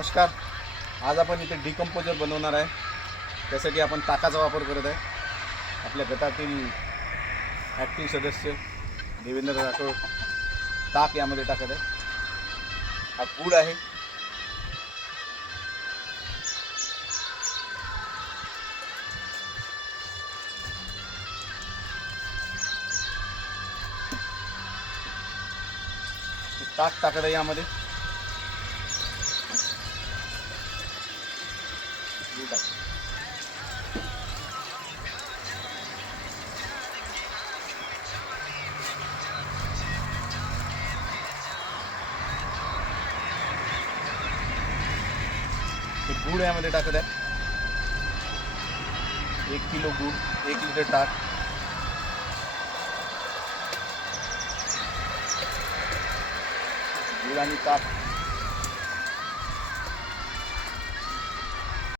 नमस्कार. आज आपण इथे डिकम्पोजर बनवणार आहे. त्यासाठी आपण ताकाचा वापर करत आहे. आपल्या गटातील ॲक्टिव्ह सदस्य देवेंद्र राठोड ताक यामध्ये टाकत आहे. हा गूळ आहे. ताक टाकत आहे यामध्ये. गूळ टाक. हे गूळ यामध्ये टाकत आहे. 1 किलो गूळ, 1 लिटर ताक. गूळ आणि ताक